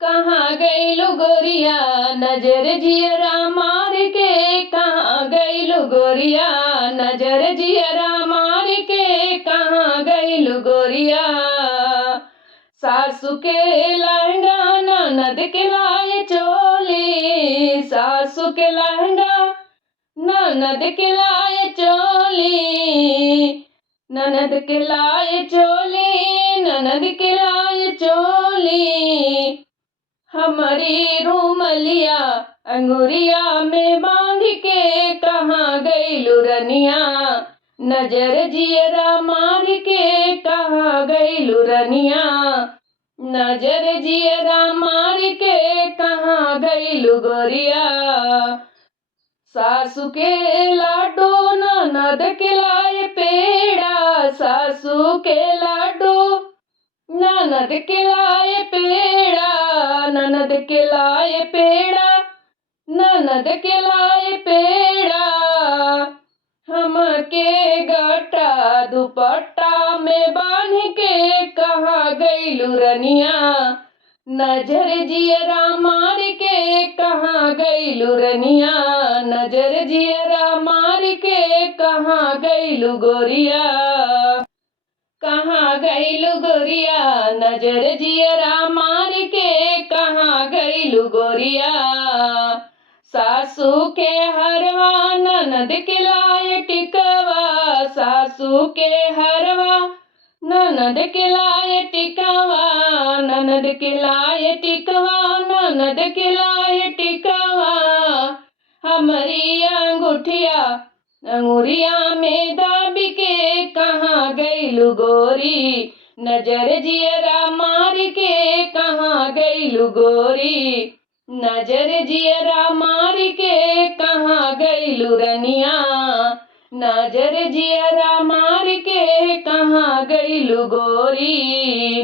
कहाँ गइलु गोरिया नजर जियरा मार के, कहाँ गइलु गोरिया नजर जियरा मार के, कहाँ गइलु गोरिया। सासू के लहंगा ननद के लाए चोली, सासू के लहंगा ननद के लाए चोली, ननद के लाए चोली, ननद के लाए चोली। हमारी रूमलिया अंगुरिया में बांध के, कहाँ गइलु रनिया नजर जियरा मार के, कहाँ गइलु रनिया नजर जियरा मार के, कहाँ गइलु गोरिया। सासू के लाडो ननद के लाए पेड़ा, सासू के लाडो ननद के लाए पेड़ा, ननद के लाए पेड़ा, ननद के लाए पेड़ा। हमके गटा दुपट्टा में बांध के, कहाँ गइलु रनिया नजर जियरा मार के, कहाँ गइलु रनिया नजर जियरा मार के, कहाँ गइलु गोरिया। कहाँ गइलु गोरिया नजर जियरा मार के, कहाँ गइलु गोरिया। सासू के हरवा ननद के लाए टिकवा, सासू के हरवा ननद के लाए टिकवा, ननद के लाए टिकवा, ननद के लाए टिकवा। हमारी अंगूठिया अंगुरिया में दाब के, कहाँ गइलु गोरी नजर जियरा मार के, कहाँ गइलु गोरी नजर जियरा मार के, कहाँ गइलु रनिया नजर जियरा मार के, कहाँ गइलु गोरी।